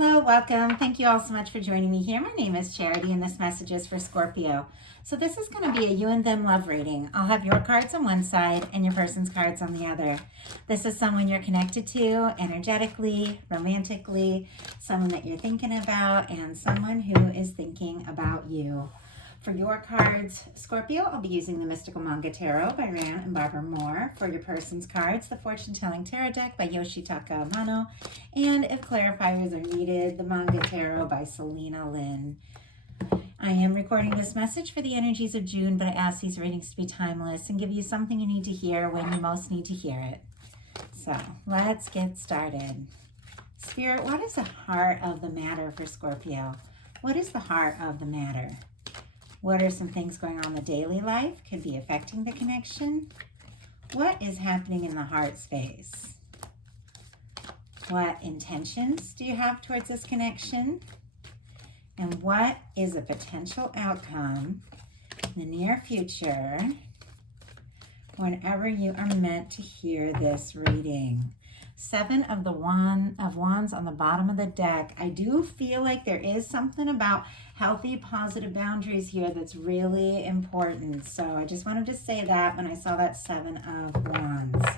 Hello, welcome. Thank you all so much for joining me here. My name is Charity and this message is for Scorpio. So this is going to be a you and them love reading. I'll have your cards on one side and your person's cards on the other. This is someone you're connected to energetically, romantically, someone that you're thinking about, and someone who is thinking about you. For your cards, Scorpio, I'll be using the Mystical Manga Tarot by Ran and Barbara Moore. For your person's cards, the Fortune Telling Tarot Deck by Yoshitaka Amano. And if clarifiers are needed, the Manga Tarot by Selena Lynn. I am recording this message for the energies of June, but I ask these readings to be timeless and give you something you need to hear when you most need to hear it. So let's get started. Spirit, what is the heart of the matter for Scorpio? What is the heart of the matter? What are some things going on in the daily life? Could be affecting the connection. What is happening in the heart space? What intentions do you have towards this connection? And what is a potential outcome in the near future whenever you are meant to hear this reading? Seven of Wands on the bottom of the deck. I do feel like there is something about healthy, positive boundaries here that's really important. So I just wanted to say that when I saw that Seven of Wands.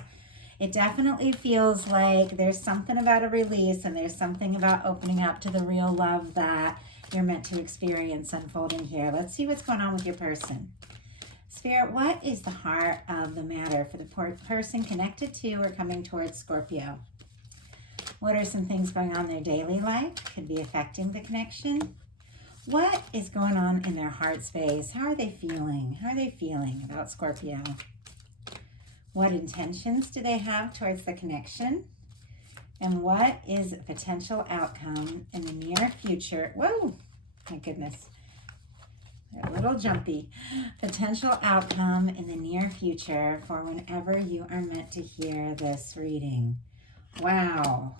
It definitely feels like there's something about a release and there's something about opening up to the real love that you're meant to experience unfolding here. Let's see what's going on with your person. Spirit, what is the heart of the matter for the person connected to or coming towards Scorpio? What are some things going on in their daily life? Could be affecting the connection. What is going on in their heart space? How are they feeling? How are they feeling about Scorpio? What intentions do they have towards the connection? And what is a potential outcome in the near future? Whoa, my goodness. A little jumpy. Potential outcome in the near future for whenever you are meant to hear this reading. Wow.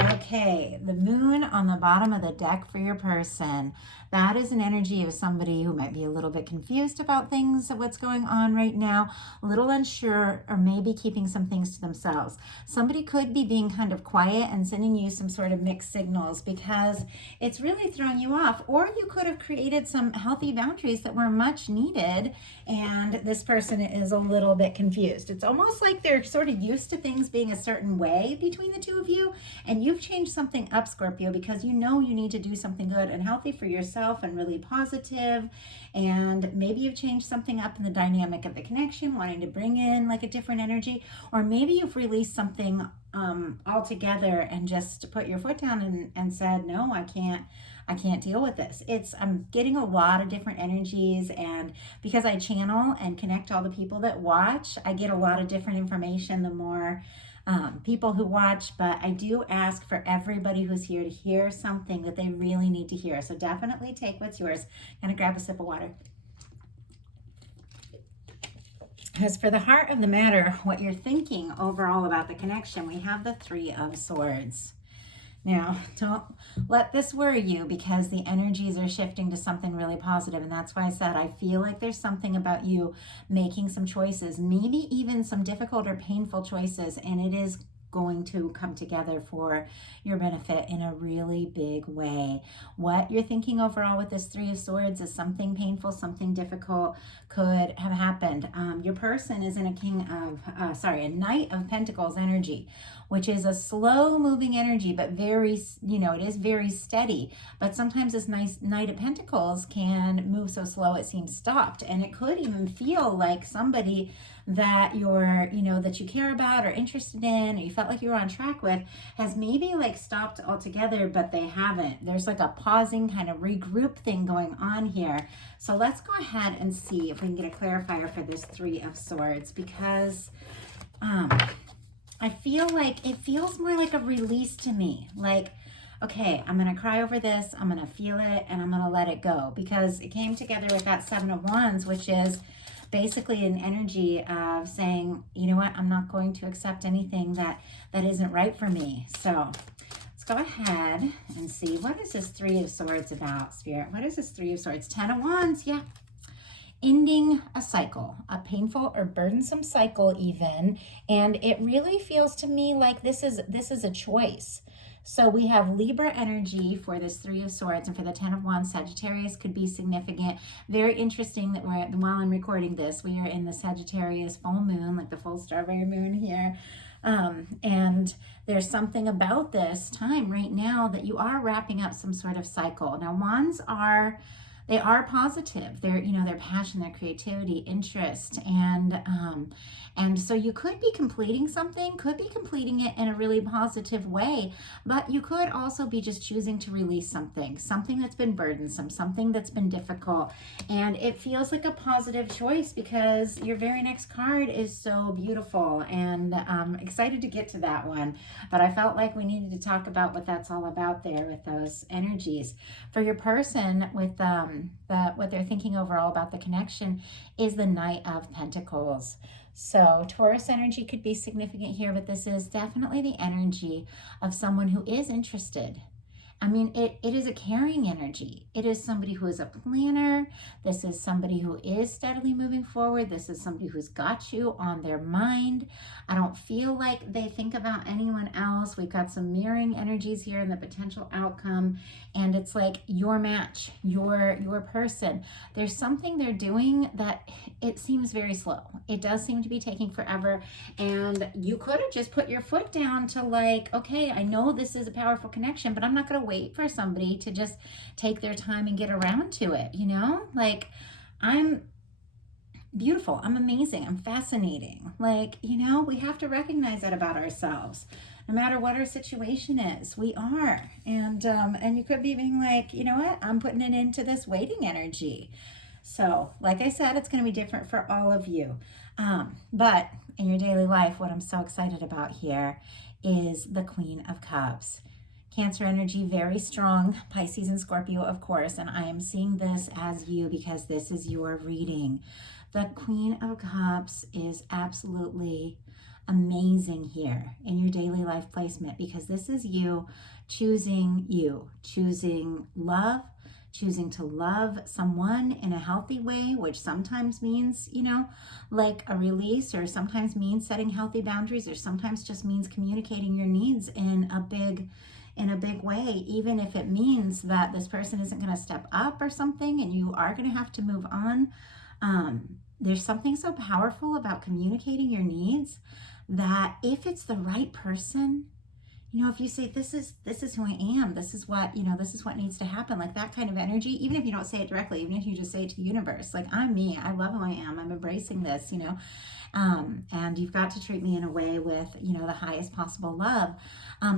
Okay, the moon on the bottom of the deck for your person. That is an energy of somebody who might be a little bit confused about things, what's going on right now, a little unsure, or maybe keeping some things to themselves. Somebody could be being kind of quiet and sending you some sort of mixed signals because it's really throwing you off. Or you could have created some healthy boundaries that were much needed, and this person is a little bit confused. It's almost like they're sort of used to things being a certain way between the two of you, and you've changed something up, Scorpio, because you know you need to do something good and healthy for yourself and really positive. And maybe you've changed something up in the dynamic of the connection, wanting to bring in like a different energy, or maybe you've released something altogether and just put your foot down and said, no, I can't deal with this. I'm getting a lot of different energies, and because I channel and connect all the people that watch, I get a lot of different information the more people who watch, but I do ask for everybody who's here to hear something that they really need to hear. So definitely take what's yours. I'm gonna grab a sip of water. As for the heart of the matter, what you're thinking overall about the connection, we have the Three of Swords. Now, don't let this worry you because the energies are shifting to something really positive. And that's why I said I feel like there's something about you making some choices, maybe even some difficult or painful choices. And it is going to come together for your benefit in a really big way. What you're thinking overall with this Three of Swords is something painful, something difficult could have happened. Your person is in a Knight of Pentacles energy, which is a slow moving energy, but very, it is very steady. But sometimes this nice Knight of Pentacles can move so slow it seems stopped. And it could even feel like somebody that that you care about or interested in, or you felt like you were on track with, has maybe like stopped altogether, but they haven't. There's like a pausing kind of regroup thing going on here. So let's go ahead and see if we can get a clarifier for this Three of Swords, because I feel like it feels more like a release to me. Like, okay, I'm going to cry over this, I'm going to feel it, and I'm going to let it go, because it came together with that Seven of Wands, which is basically an energy of saying, you know what, I'm not going to accept anything that isn't right for me. So let's go ahead and see, what is this Three of Swords about, Spirit? What is this Three of Swords? Ten of Wands, yeah. Ending a cycle, a painful or burdensome cycle even. And it really feels to me like this is a choice. So we have Libra energy for this Three of Swords, and for the Ten of Wands, Sagittarius could be significant. Very interesting that while I'm recording this, we are in the Sagittarius full moon, like the full strawberry moon here. And there's something about this time right now that you are wrapping up some sort of cycle. Now, wands they are positive. They're, their passion, their creativity, interest, and so you could be completing something, could be completing it in a really positive way, but you could also be just choosing to release something that's been burdensome, something that's been difficult, and it feels like a positive choice because your very next card is so beautiful, and I'm excited to get to that one, but I felt like we needed to talk about what that's all about there with those energies. For your person, with what they're thinking overall about the connection is the Knight of Pentacles. So Taurus energy could be significant here, but this is definitely the energy of someone who is interested. I mean, it is a caring energy. It is somebody who is a planner. This is somebody who is steadily moving forward. This is somebody who's got you on their mind. I don't feel like they think about anyone else. We've got some mirroring energies here in the potential outcome. And it's like your match, your person. There's something they're doing that it seems very slow. It does seem to be taking forever. And you could have just put your foot down to like, okay, I know this is a powerful connection, but I'm not going to wait for somebody to just take their time and get around to it, like I'm beautiful, I'm amazing, I'm fascinating, like, we have to recognize that about ourselves. No matter what our situation is, we are. And you could be being like, you know what, I'm putting it into this waiting energy. So like I said, it's going to be different for all of you, but in your daily life, what I'm so excited about here is the Queen of Cups. Cancer energy, very strong. Pisces and Scorpio, of course. And I am seeing this as you because this is your reading. The Queen of Cups is absolutely amazing here in your daily life placement because this is you, choosing love, choosing to love someone in a healthy way, which sometimes means, like a release, or sometimes means setting healthy boundaries, or sometimes just means communicating your needs in a big way, even if it means that this person isn't going to step up or something and you are going to have to move on. There's something so powerful about communicating your needs that if it's the right person, if you say, this is who I am, this is what needs to happen, like that kind of energy, even if you don't say it directly, even if you just say it to the universe, like, I'm me, I love who I am, I'm embracing this, and you've got to treat me in a way with, the highest possible love.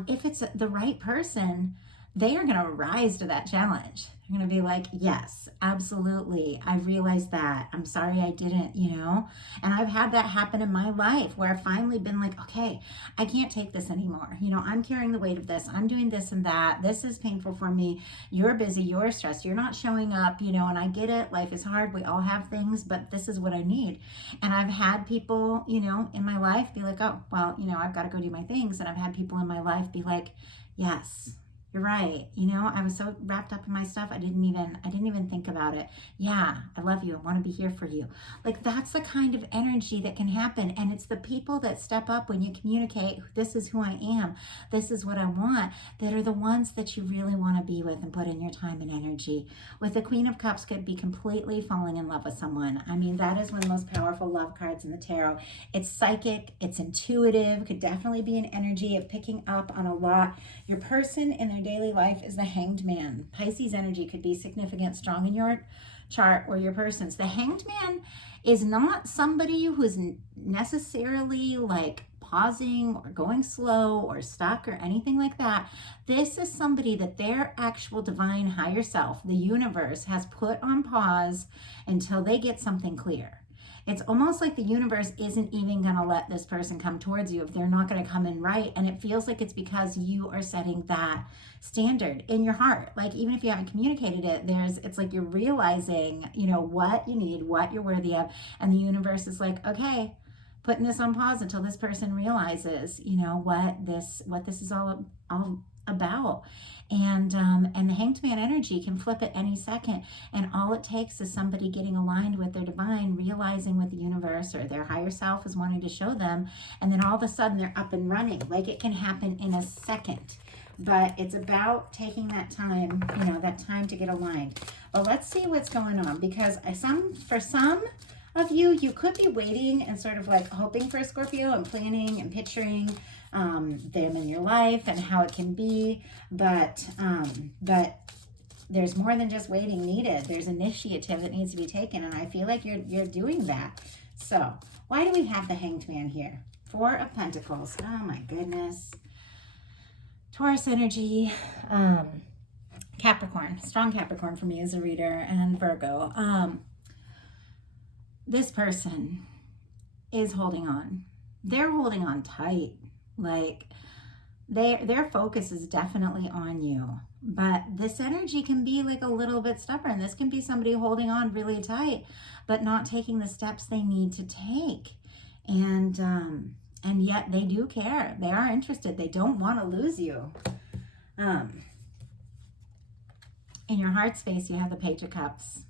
If it's the right person, they are going to rise to that challenge. They're going to be like, yes, absolutely. I realized that. I'm sorry I didn't, and I've had that happen in my life where I've finally been like, okay, I can't take this anymore. I'm carrying the weight of this. I'm doing this and that. This is painful for me. You're busy. You're stressed. You're not showing up, and I get it. Life is hard. We all have things, but this is what I need. And I've had people, in my life be like, oh, well, I've got to go do my things. And I've had people in my life be like, yes, you're right. I was so wrapped up in my stuff. I didn't even think about it. Yeah, I love you. I want to be here for you. Like, that's the kind of energy that can happen. And it's the people that step up when you communicate, this is who I am, this is what I want, that are the ones that you really want to be with and put in your time and energy. With the Queen of Cups, could be completely falling in love with someone. I mean, that is one of the most powerful love cards in the tarot. It's psychic, it's intuitive, could definitely be an energy of picking up on a lot. Your person in their daily life is the Hanged Man. Pisces energy could be significant, strong in your chart or your person's. The Hanged Man is not somebody who is necessarily like pausing or going slow or stuck or anything like that. This is somebody that their actual divine higher self, the universe, has put on pause until they get something clear. It's almost like the universe isn't even going to let this person come towards you if they're not going to come in right. And it feels like it's because you are setting that standard in your heart. Like, even if you haven't communicated it, it's like you're realizing, what you need, what you're worthy of. And the universe is like, okay, putting this on pause until this person realizes, what this is all about. And the Hanged Man energy can flip at any second, and all it takes is somebody getting aligned with their divine, realizing what the universe or their higher self is wanting to show them, and then all of a sudden they're up and running. Like, it can happen in a second. but it's about taking that time, you know, that time to get aligned. But let's see what's going on, because for some of you, you could be waiting and sort of like hoping for a Scorpio and planning and picturing them in your life and how it can be, but there's more than just waiting needed. There's initiative that needs to be taken, and I feel like you're doing that. So why do we have the Hanged Man here? Four of Pentacles. Oh my goodness. Taurus energy, Capricorn, strong Capricorn for me as a reader, and Virgo. This person is holding on. They're holding on tight. Like their focus is definitely on you. But this energy can be like a little bit stubborn. This can be somebody holding on really tight, but not taking the steps they need to take. And yet they do care. They are interested. They don't want to lose you. In your heart space, you have the Page of Cups.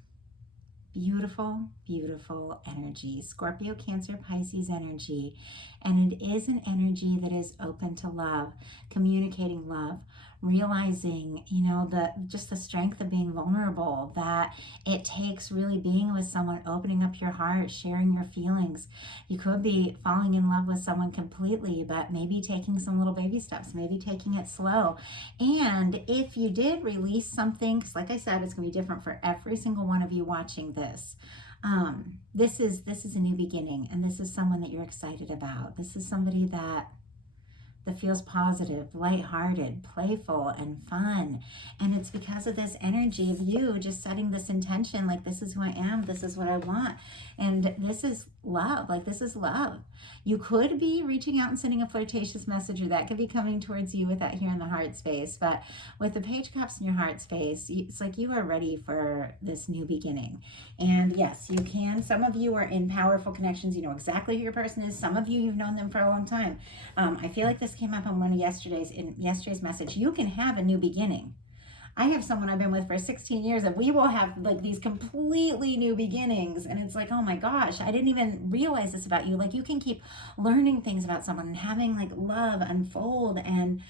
Beautiful, beautiful energy. Scorpio, Cancer, Pisces energy. And it is an energy that is open to love, communicating love, realizing, you know, just the strength of being vulnerable, that it takes really being with someone, opening up your heart, sharing your feelings. You could be falling in love with someone completely, but maybe taking some little baby steps, maybe taking it slow. And if you did release something, because like I said, it's going to be different for every single one of you watching this. This is a new beginning, and this is someone that you're excited about. This is somebody that feels positive, lighthearted, playful, and fun. And it's because of this energy of you just setting this intention, like, this is who I am, this is what I want. And this is love, like, this is love. You could be reaching out and sending a flirtatious message, or that could be coming towards you with that here in the heart space. But with the Page of Cups in your heart space, it's like you are ready for this new beginning. And yes, you can. Some of you are in powerful connections. You know exactly who your person is. Some of you, you've known them for a long time. I feel like this came up on one of yesterday's message. You can have a new beginning. I have someone I've been with for 16 years, and we will have like these completely new beginnings. And it's like, oh my gosh, I didn't even realize this about you. Like, you can keep learning things about someone and having like love unfold. And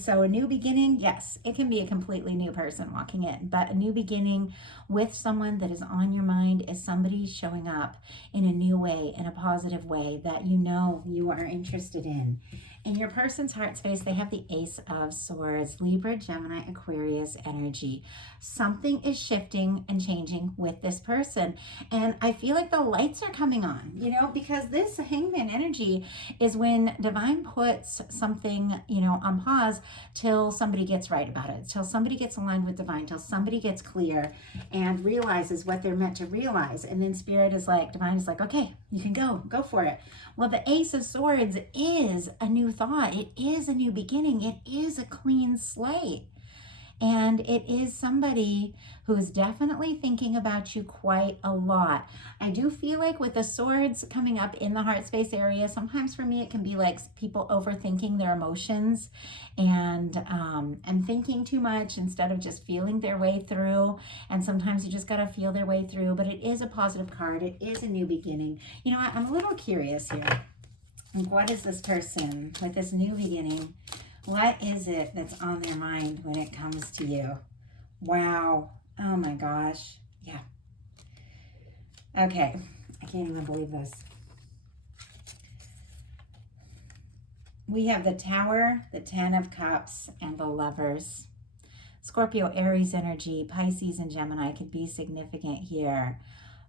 so a new beginning, yes, it can be a completely new person walking in, but a new beginning with someone that is on your mind is somebody showing up in a new way, in a positive way that you know you are interested in. In your person's heart space, they have the Ace of Swords, Libra, Gemini, Aquarius energy. Something is shifting and changing with this person. And I feel like the lights are coming on, you know, because this Hangman energy is when divine puts something, you know, on pause till somebody gets right about it, till somebody gets aligned with divine, till somebody gets clear and realizes what they're meant to realize. And then spirit is like, divine is like, okay, you can go for it. Well, the Ace of Swords is a new thought. It is a new beginning. It is a clean slate. And it is somebody who is definitely thinking about you quite a lot. I do feel like with the swords coming up in the heart space area, sometimes for me it can be like people overthinking their emotions and thinking too much instead of just feeling their way through. And sometimes you just got to feel their way through. But it is a positive card. It is a new beginning. You know, I'm a little curious here. What is this person with this new beginning? What is it that's on their mind when it comes to you? Wow. Oh my gosh. Yeah. Okay. I can't even believe this. We have the Tower, the Ten of Cups, and the Lovers. Scorpio, Aries energy, Pisces, and Gemini could be significant here.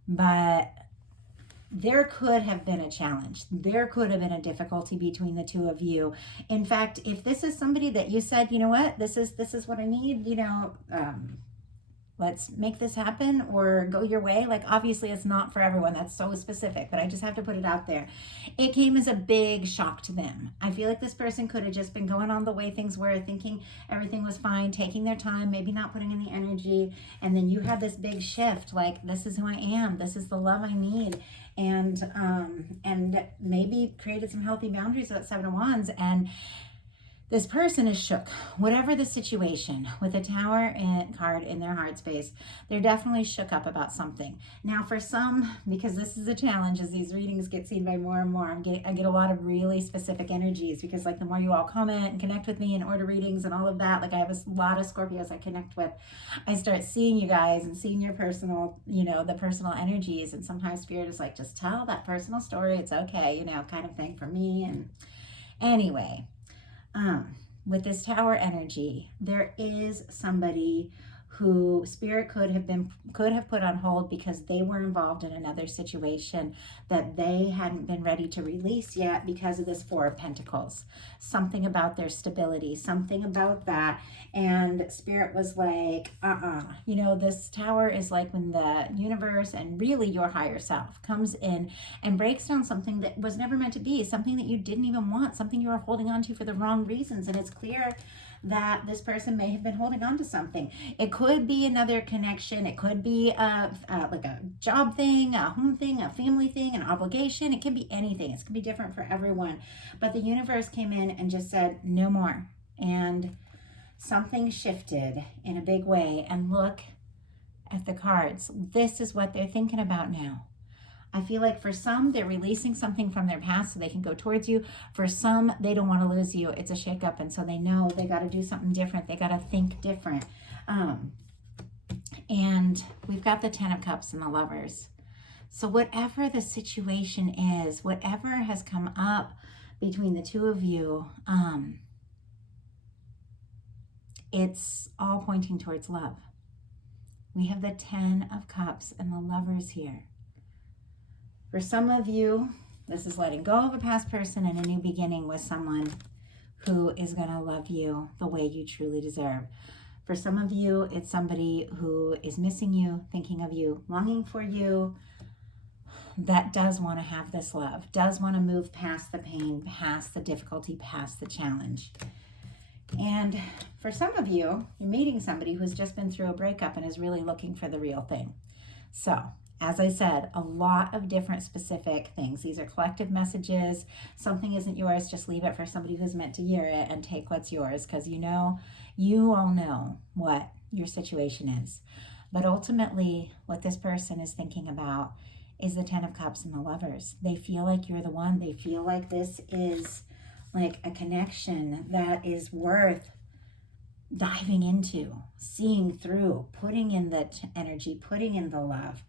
But there could have been a challenge. There could have been a difficulty between the two of you. In fact, if this is somebody that you said, you know what, this is what I need, you know, let's make this happen or go your way. Like, obviously it's not for everyone. That's so specific, but I just have to put it out there. It came as a big shock to them. I feel like this person could have just been going on the way things were, thinking everything was fine, taking their time, maybe not putting in the energy. And then you had this big shift, like, this is who I am. This is the love I need. And maybe created some healthy boundaries with that Seven of Wands. And This person is shook. Whatever the situation, with a Tower card in their heart space, they're definitely shook up about something. Now, for some, because this is a challenge as these readings get seen by more and more, I get a lot of really specific energies, because like the more you all comment and connect with me and order readings and all of that, like I have a lot of Scorpios I connect with, I start seeing you guys and seeing your personal, the personal energies. And sometimes Spirit is like, just tell that personal story. It's okay, kind of thing for me. And anyway, with this Tower energy, there is somebody who Spirit could have put on hold because they were involved in another situation that they hadn't been ready to release yet because of this Four of Pentacles. Something about their stability, something about that. And Spirit was like, this Tower is like when the universe and really your higher self comes in and breaks down something that was never meant to be, something that you didn't even want, something you were holding on to for the wrong reasons. And it's clear that this person may have been holding on to something. It could be another connection. It could be like a job thing, a home thing, a family thing, an obligation. It can be anything. It's going to be different for everyone. But the universe came in and just said, no more. And something shifted in a big way. And look at the cards. This is what they're thinking about now. I feel like for some, they're releasing something from their past so they can go towards you. For some, they don't want to lose you. It's a shakeup, and so they know they got to do something different. They got to think different. And we've got the Ten of Cups and the Lovers. So whatever the situation is, whatever has come up between the two of you, it's all pointing towards love. We have the Ten of Cups and the Lovers here. For some of you, this is letting go of a past person and a new beginning with someone who is going to love you the way you truly deserve. For some of you, it's somebody who is missing you, thinking of you, longing for you, that does want to have this love, does want to move past the pain, past the difficulty, past the challenge. And for some of you, you're meeting somebody who's just been through a breakup and is really looking for the real thing. So, as I said, a lot of different specific things. These are collective messages. Something isn't yours, just leave it for somebody who's meant to hear it and take what's yours, because you all know what your situation is. But ultimately, what this person is thinking about is the Ten of Cups and the Lovers. They feel like you're the one. They feel like this is like a connection that is worth diving into, seeing through, putting in the energy, putting in the love.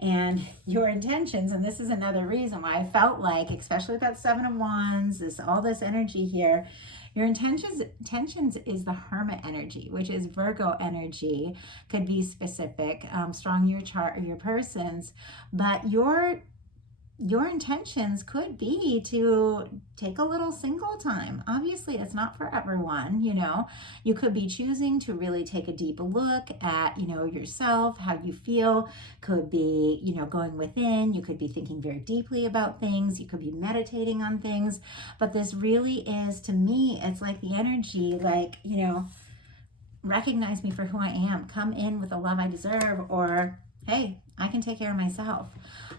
And your intentions, and this is another reason why I felt like, especially with that Seven of Wands, all this energy here, your intentions is the Hermit energy, which is Virgo energy, could be specific, strong your chart or your person's, but your intentions could be to take a little single time. Obviously, it's not for everyone, You could be choosing to really take a deep look at, yourself, how you feel. Could be, going within. You could be thinking very deeply about things. You could be meditating on things. But this really is, to me, it's like the energy, like, recognize me for who I am. Come in with the love I deserve, or, hey, I can take care of myself.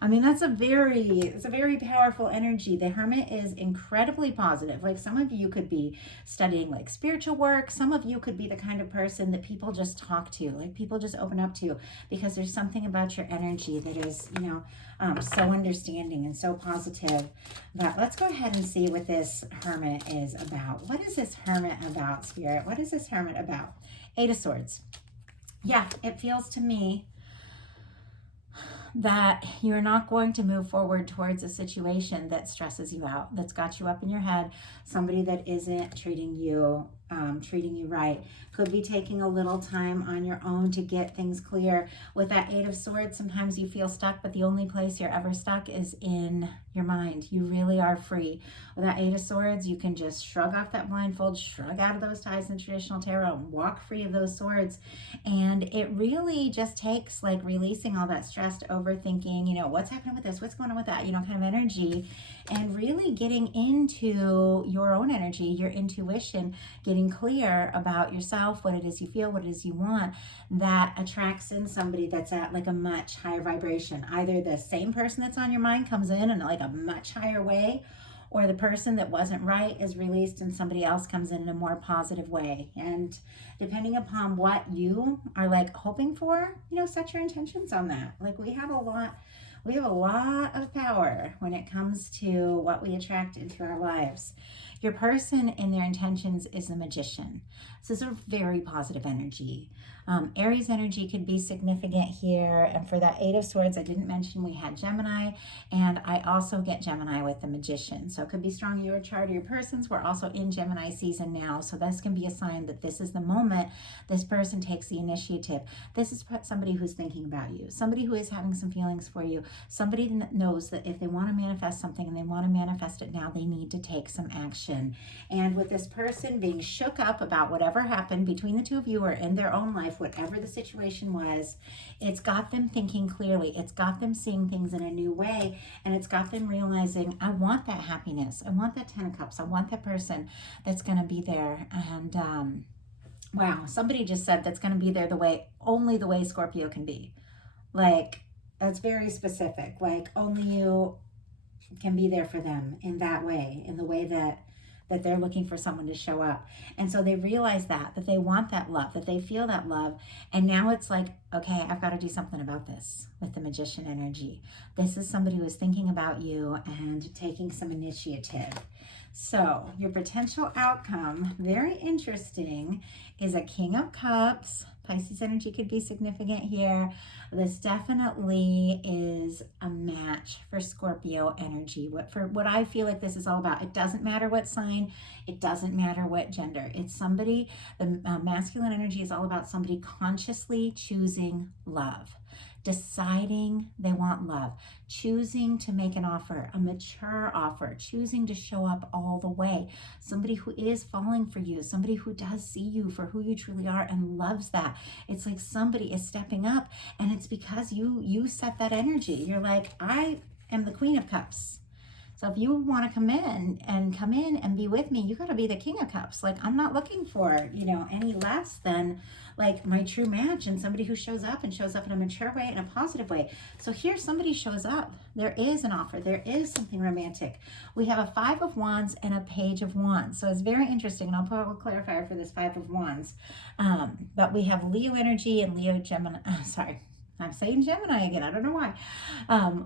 I mean, it's a very powerful energy. The Hermit is incredibly positive. Like, some of you could be studying like spiritual work. Some of you could be the kind of person that people just talk to, like people just open up to, because there's something about your energy that is, so understanding and so positive. But let's go ahead and see what this Hermit is about. What is this Hermit about, Spirit? What is this Hermit about? Eight of Swords. Yeah, it feels to me that you're not going to move forward towards a situation that stresses you out, that's got you up in your head, somebody that isn't treating you right. Could be taking a little time on your own to get things clear. With that Eight of Swords, sometimes you feel stuck, but the only place you're ever stuck is in your mind. You really are free. With that Eight of Swords, you can just shrug off that blindfold, shrug out of those ties in traditional tarot, and walk free of those swords. And it really just takes like releasing all that stressed overthinking, what's happening with this, what's going on with that, kind of energy, and really getting into your own energy, your intuition, getting clear about yourself, what it is you feel, what it is you want, that attracts in somebody that's at like a much higher vibration. Either the same person that's on your mind comes in like a much higher way, or the person that wasn't right is released and somebody else comes in a more positive way. And depending upon what you are like hoping for, you know, set your intentions on that. Like we have a lot of power when it comes to what we attract into our lives. Your person in their intentions is a magician. So this is a very positive energy. Aries energy could be significant here. And for that 8 of Swords, I didn't mention we had Gemini, and I also get Gemini with the magician. So it could be strong in your chart or your person's. We're also in Gemini season now. So this can be a sign that this is the moment this person takes the initiative. This is somebody who's thinking about you, somebody who is having some feelings for you, somebody that knows that if they want to manifest something and they want to manifest it now, they need to take some action. And with this person being shook up about whatever happened between the two of you or in their own life, whatever the situation was, it's got them thinking clearly. It's got them seeing things in a new way. And it's got them realizing, I want that happiness. I want that 10 of Cups. I want that person that's going to be there. And wow, somebody just said that's going to be there only the way Scorpio can be. Like, that's very specific. Like, only you can be there for them in that way, in the way that they're looking for someone to show up. And so they realize that they want that love, that they feel that love. And now it's like, okay, I've got to do something about this with the magician energy. This is somebody who is thinking about you and taking some initiative. So your potential outcome, very interesting, is a King of Cups. Pisces energy could be significant here. This definitely is a match for Scorpio energy. What I feel like this is all about. It doesn't matter what sign. It doesn't matter what gender. It's somebody, the masculine energy is all about somebody consciously choosing love, deciding they want love, choosing to make an offer, a mature offer, choosing to show up all the way. Somebody who is falling for you, somebody who does see you for who you truly are and loves that. It's like somebody is stepping up, and it's because you set that energy. You're like, I am the Queen of Cups. So if you want to come in and be with me, you got to be the King of Cups. Like, I'm not looking for, any less than like my true match and somebody who shows up in a mature way, in a positive way. So here somebody shows up. There is an offer. There is something romantic. We have a 5 of Wands and a Page of Wands. So it's very interesting. And I'll put a little clarifier for this 5 of Wands. But we have Leo energy and Leo Gemini. Sorry. I'm saying Gemini again. I don't know why.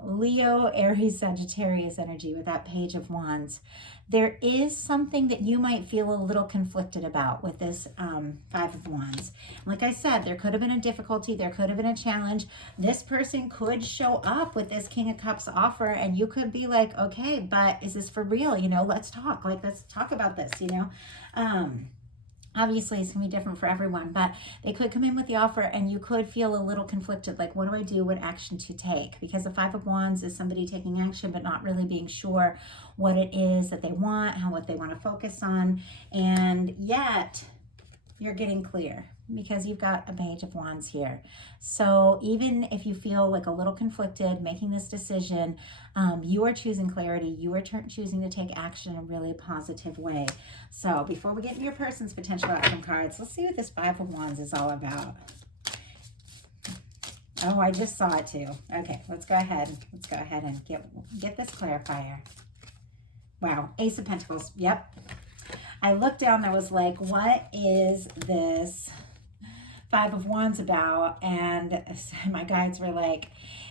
Leo, Aries, Sagittarius energy with that Page of Wands. There is something that you might feel a little conflicted about with this 5 of Wands. Like I said, there could have been a difficulty. There could have been a challenge. This person could show up with this King of Cups offer, and you could be like, okay, but is this for real? Let's talk. Like, let's talk about this, Obviously, it's going to be different for everyone, but they could come in with the offer and you could feel a little conflicted. Like, what do I do? What action to take? Because the 5 of Wands is somebody taking action, but not really being sure what it is that they want, what they want to focus on. And yet you're getting clear because you've got a Page of Wands here. So even if you feel like a little conflicted making this decision, you are choosing clarity. You are choosing to take action in a really positive way. So before we get into your person's potential outcome cards, let's see what this 5 of Wands is all about. Oh, I just saw it too. Okay, let's go ahead and get this clarifier. Wow, Ace of Pentacles. Yep. I looked down, I was like, what is this 5 of Wands about? And my guides were like,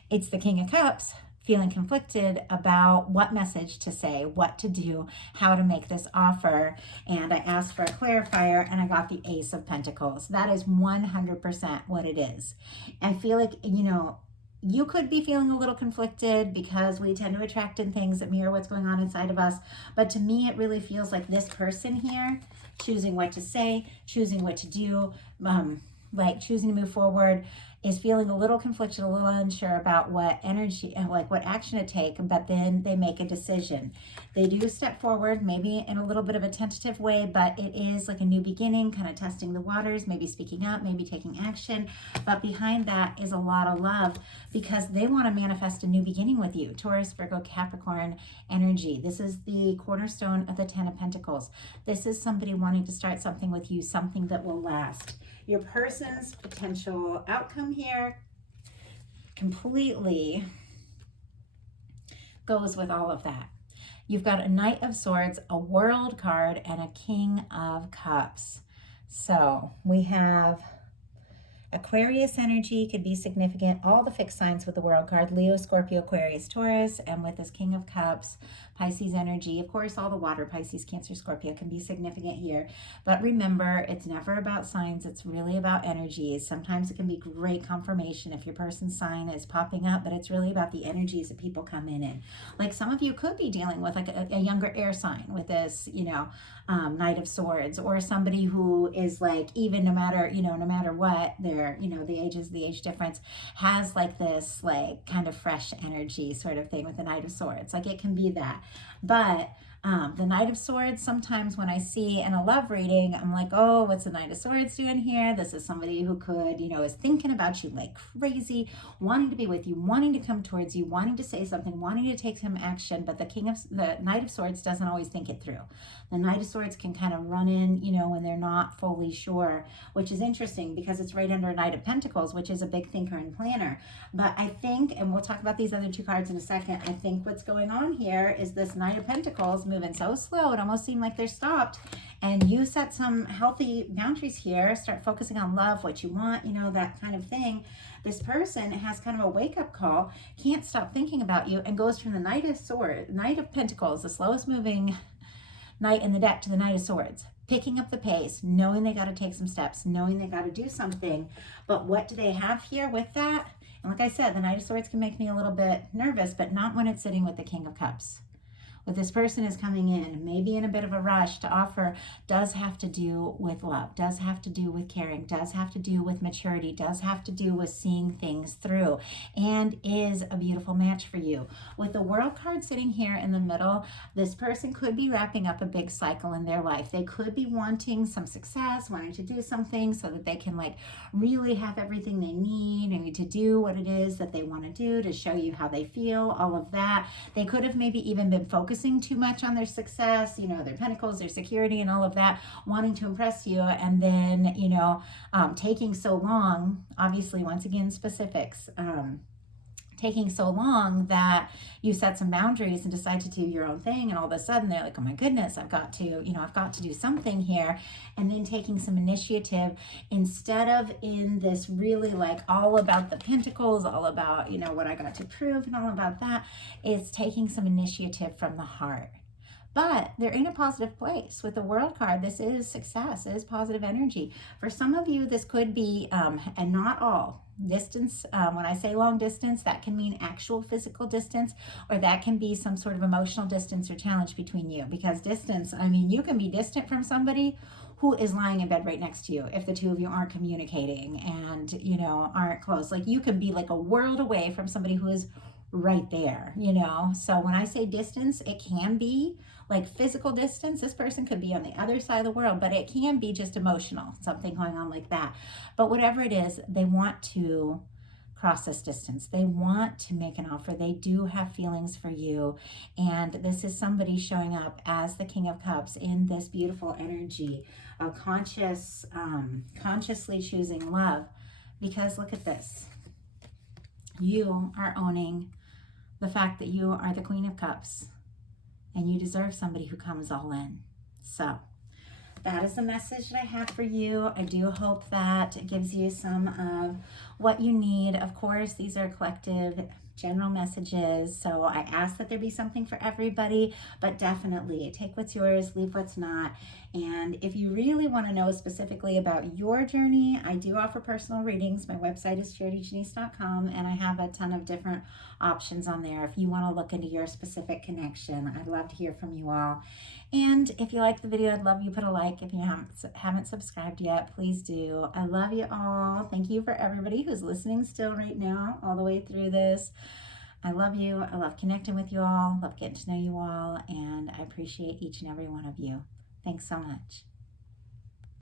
it's the King of Cups, feeling conflicted about what message to say, what to do, how to make this offer. And I asked for a clarifier and I got the Ace of Pentacles. That is 100% what it is. I feel like, you could be feeling a little conflicted because we tend to attract in things that mirror what's going on inside of us. But to me, it really feels like this person here, choosing what to say, choosing what to do, like choosing to move forward, is feeling a little conflicted, a little unsure about what energy and like what action to take, but then they make a decision. They do step forward, maybe in a little bit of a tentative way, but it is like a new beginning, kind of testing the waters, maybe speaking up, maybe taking action. But behind that is a lot of love because they want to manifest a new beginning with you. Taurus, Virgo, Capricorn energy. This is the cornerstone of the 10 of Pentacles. This is somebody wanting to start something with you, something that will last. Your person's potential outcome here completely goes with all of that. you've got a Knight of Swords, a World card, and a King of Cups. So we have Aquarius energy could be significant. All the fixed signs with the World card, Leo, Scorpio, Aquarius, Taurus, and with this King of Cups, Pisces energy. Of course, all the water, Pisces, Cancer, Scorpio can be significant here. But remember, it's never about signs. It's really about energies. Sometimes it can be great confirmation if your person's sign is popping up, but it's really about the energies that people come in. Like some of you could be dealing with like a younger air sign with this, Knight of Swords, or somebody who is like, even no matter what, they're, the age is the age difference, has like this like kind of fresh energy sort of thing with the Knight of Swords. Like it can be that. But the Knight of Swords, sometimes when I see in a love reading, I'm like, oh, what's the Knight of Swords doing here? This is somebody who could, is thinking about you like crazy, wanting to be with you, wanting to come towards you, wanting to say something, wanting to take some action. But the Knight of Swords doesn't always think it through. The Knight of Swords can kind of run in, when they're not fully sure, which is interesting because it's right under a Knight of Pentacles, which is a big thinker and planner. But I think, and we'll talk about these other two cards in a second, I think what's going on here is this Knight of Pentacles moving so slow, it almost seemed like they're stopped. And you set some healthy boundaries here, start focusing on love, what you want, that kind of thing. This person has kind of a wake-up call, can't stop thinking about you, and goes from the Knight of Pentacles, the slowest moving Knight in the deck, to the Knight of Swords, picking up the pace, knowing they got to take some steps, knowing they got to do something. But what do they have here with that? And like I said, the Knight of Swords can make me a little bit nervous, but not when it's sitting with the King of Cups. What this person is coming in, maybe in a bit of a rush to offer, does have to do with love, does have to do with caring, does have to do with maturity, does have to do with seeing things through, and is a beautiful match for you. With the World card sitting here in the middle, this person could be wrapping up a big cycle in their life. They could be wanting some success, wanting to do something so that they can like really have everything they need and to do what it is that they want to do, to show you how they feel, all of that. They could have maybe even been focusing too much on their success, their pentacles, their security and all of that, wanting to impress you, and then, taking so long, obviously, once again, specifics, taking so long that you set some boundaries and decide to do your own thing, and all of a sudden they're like, oh my goodness, I've got to do something here, and then taking some initiative instead of in this really like all about the pentacles, all about what I got to prove and all about that. Is taking some initiative from the heart. But they're in a positive place. With the World card, this is success, it is positive energy. For some of you, this could be, and not all, distance. When I say long distance, that can mean actual physical distance, or that can be some sort of emotional distance or challenge between you. Because distance, you can be distant from somebody who is lying in bed right next to you if the two of you aren't communicating and, aren't close. Like you can be like a world away from somebody who is right there, So when I say distance, it can be like physical distance. This person could be on the other side of the world, but it can be just emotional, something going on like that. But whatever it is, they want to cross this distance. They want to make an offer. They do have feelings for you. And this is somebody showing up as the King of Cups in this beautiful energy of consciously choosing love. Because look at this. You are owning the fact that you are the Queen of Cups and you deserve somebody who comes all in. So that is the message that I have for you. I do hope that it gives you some of what you need. Of course, these are collective general messages, so I ask that there be something for everybody, but definitely take what's yours, leave what's not. And if you really want to know specifically about your journey, I do offer personal readings. My website is charityjanice.com, and I have a ton of different options on there if you want to look into your specific connection. I'd love to hear from you all. And if you like the video, I'd love you put a like. If you haven't subscribed yet, please do. I love you all. Thank you for everybody who's listening still right now, all the way through this. I love you. I love connecting with you all. Love getting to know you all. And I appreciate each and every one of you. Thanks so much.